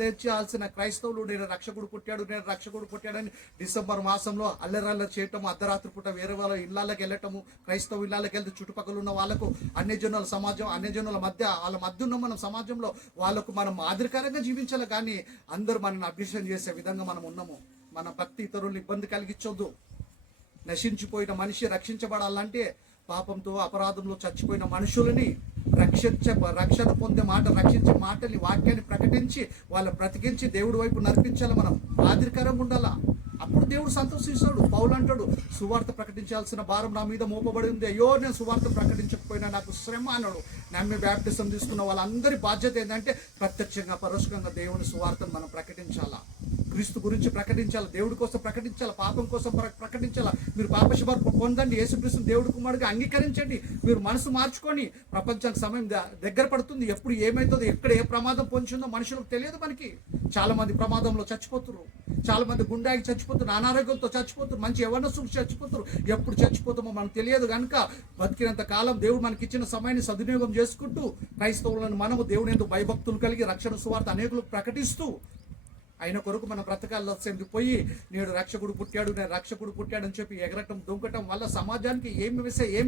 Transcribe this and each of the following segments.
తెచ్చాల్సిన క్రైస్తవులు నేను రక్షకుడు పుట్టాడని డిసెంబర్ మాసంలో అల్లరల్లరి చేయటము, అర్ధరాత్రి పూట వేరే వాళ్ళ ఇళ్ళకి వెళ్ళటము, క్రైస్తవ ఇళ్ళకి వెళ్తే చుట్టుపక్కల ఉన్న వాళ్ళకు అన్యజనుల సమాజం, అన్యజనుల మధ్య వాళ్ళ మధ్య ఉన్న మనం సమాజంలో వాళ్ళకు మనం మాదిరికరంగా జీవించాలి. కానీ అందరూ మనల్ని అభ్యసన చేసే విధంగా మనం ఉన్నాము. మన భక్తి ఇతరులను ఇబ్బంది కలిగించొద్దు. నశించిపోయిన మనిషి రక్షించబడాలంటే పాపంతో అపరాధంలో చచ్చిపోయిన మనుషులని రక్షణ పొందే మాట, రక్షించే మాటని, వాక్యాన్ని ప్రకటించి వాళ్ళ బ్రతికించి దేవుడి వైపు నడిపించాలి. మనం మాదిరికరంగా ఉండాలా. అప్పుడు దేవుడు సంతోషిస్తాడు. పౌలు అంటాడు, సువార్త ప్రకటించాల్సిన భారం నా మీద మోపబడి ఉంది. అయ్యో నేను సువార్త ప్రకటించకపోయినా నాకు శ్రమ అన్నాడు. నమ్మి బ్యాప్టిజం తీసుకున్న వాళ్ళందరి బాధ్యత ఏంటంటే ప్రత్యక్షంగా పరోక్షంగా దేవుని సువార్తను మనం ప్రకటించాలా. క్రీస్తు గురించి ప్రకటించాలి, దేవుడి కోసం ప్రకటించాలి, పాపం కోసం ప్రకటించాలి. మీరు పాపశుభార్పు పొందండి, యేసుక్రీస్తుని దేవుడి కుమారుడిగా అంగీకరించండి, మీరు మనసు మార్చుకొని. ప్రపంచానికి సమయం దగ్గర పడుతుంది. ఎప్పుడు ఏమవుతుందో, ఎక్కడ ఏ ప్రమాదం పొంచిందో మనుషులకు తెలియదు. మనకి చాలా మంది ప్రమాదంలో చచ్చిపోతున్నారు, చాలా మంది గుండాకి చచ్చిపోతున్నారు, అనారోగ్యంతో చచ్చిపోతున్నారు, మంచి యవ్వనస్తులు చచ్చిపోతున్నారు. ఎప్పుడు చచ్చిపోతామో మనకు తెలియదు. కనుక బతికినంత కాలం దేవుడు మనకి ఇచ్చిన సమయాన్ని సద్వినియోగం చేసుకుంటూ క్రైస్తవులను మనము దేవుని యందు భయభక్తులు కలిగి రక్షణ సువార్త అనేకులకు ప్రకటిస్తూ ఆయన కొరకు మన బ్రతకాల్లో పోయి నేడు రక్షకుడు పుట్టాడు, నేను రక్షకుడు పుట్టాడని చెప్పి ఎగరటం, దొంగటం వల్ల సమాజానికి ఏం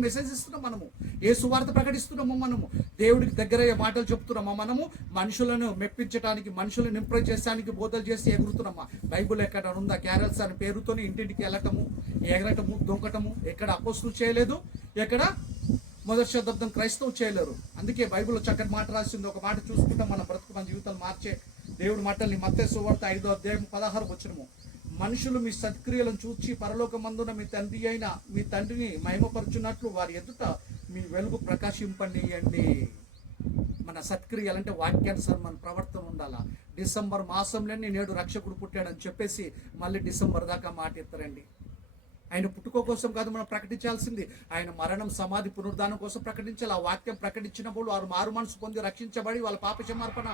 మెసేజ్ ఇస్తున్నాం మనము? ఏ సువార్త ప్రకటిస్తున్నాము? మనము దేవుడికి దగ్గరయ్యే మాటలు చెప్తున్నామా? మనము మనుషులను మెప్పించడానికి, మనుషులను ఇంప్రెస్ చేసడానికి బోధలు చేసి ఎగురుతున్నామా? బైబుల్ ఎక్కడ ఉందా? క్యారల్స్ అనే పేరుతోని ఇంటింటికి వెళ్ళటము, ఎగరటము, దొంగటము ఎక్కడ అపోస్తులు చేయలేదు, ఎక్కడ మొదటి శతాబ్దం క్రైస్తవులు చేయలేరు. అందుకే బైబిల్లో చక్కటి మాట రాసింది. ఒక మాట చూసుకుంటాం, మన బ్రతుకు, మన జీవితాలు మార్చే దేవుడి మాటల్ని. మత్తయి సువార్త 5వ అధ్యాయం 16 వచనము, మనుషులు మీ సత్క్రియలను చూచి పరలోకమందున మీ తండ్రిని మహిమపరచున్నట్లు వారి ఎదుట మీ వెలుగు ప్రకాశింపనీయండి. మన సత్క్రియలంటే వాక్యానుసారం మన ప్రవర్తన ఉండాలా. డిసెంబర్ మాసంలోనే నేడు రక్షకుడు పుట్టాడని చెప్పేసి మళ్ళీ డిసెంబర్ దాకా మాట ఎత్తారండి. ఆయన పుట్టుక కోసం కాదు మనం ప్రకటించాల్సింది, ఆయన మరణం, సమాధి, పునరుద్ధానం కోసం ప్రకటించాలి. ఆ వాక్యం ప్రకటించినప్పుడు వారు మారు మనసు పొంది రక్షించబడి వాళ్ళ పాప క్షమార్పణ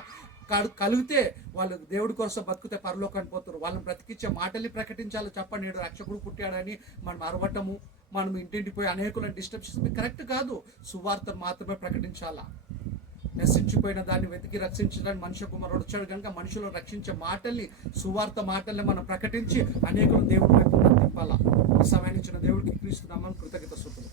కలిగితే వాళ్ళు దేవుడి కోసం బతుకుతే పరలోకానికి పోతారు. వాళ్ళని బ్రతికించే మాటల్ని ప్రకటించాలి. చెప్పండి, నేడు రక్షకుడు పుట్టాడని మనం అరవటము, మనం ఇంటింటికి పోయి అనేకులను డిస్టర్బ్ చేస్తే కరెక్ట్ కాదు. సువార్తను మాత్రమే ప్రకటించాలా. నశించిపోయిన దాన్ని వెతికి రక్షించడానికి మనుష్య కుమారుడు వచ్చాడు కనుక మనుషులను రక్షించే మాటల్ని, సువార్త మాటల్ని మనం ప్రకటించి అనేకులను దేవుడి వైపు తిప్పాలా. ఈ సమయాన్ని ఇచ్చిన దేవుడికి క్రీస్తు నామమున కృతజ్ఞతాస్తుతులు.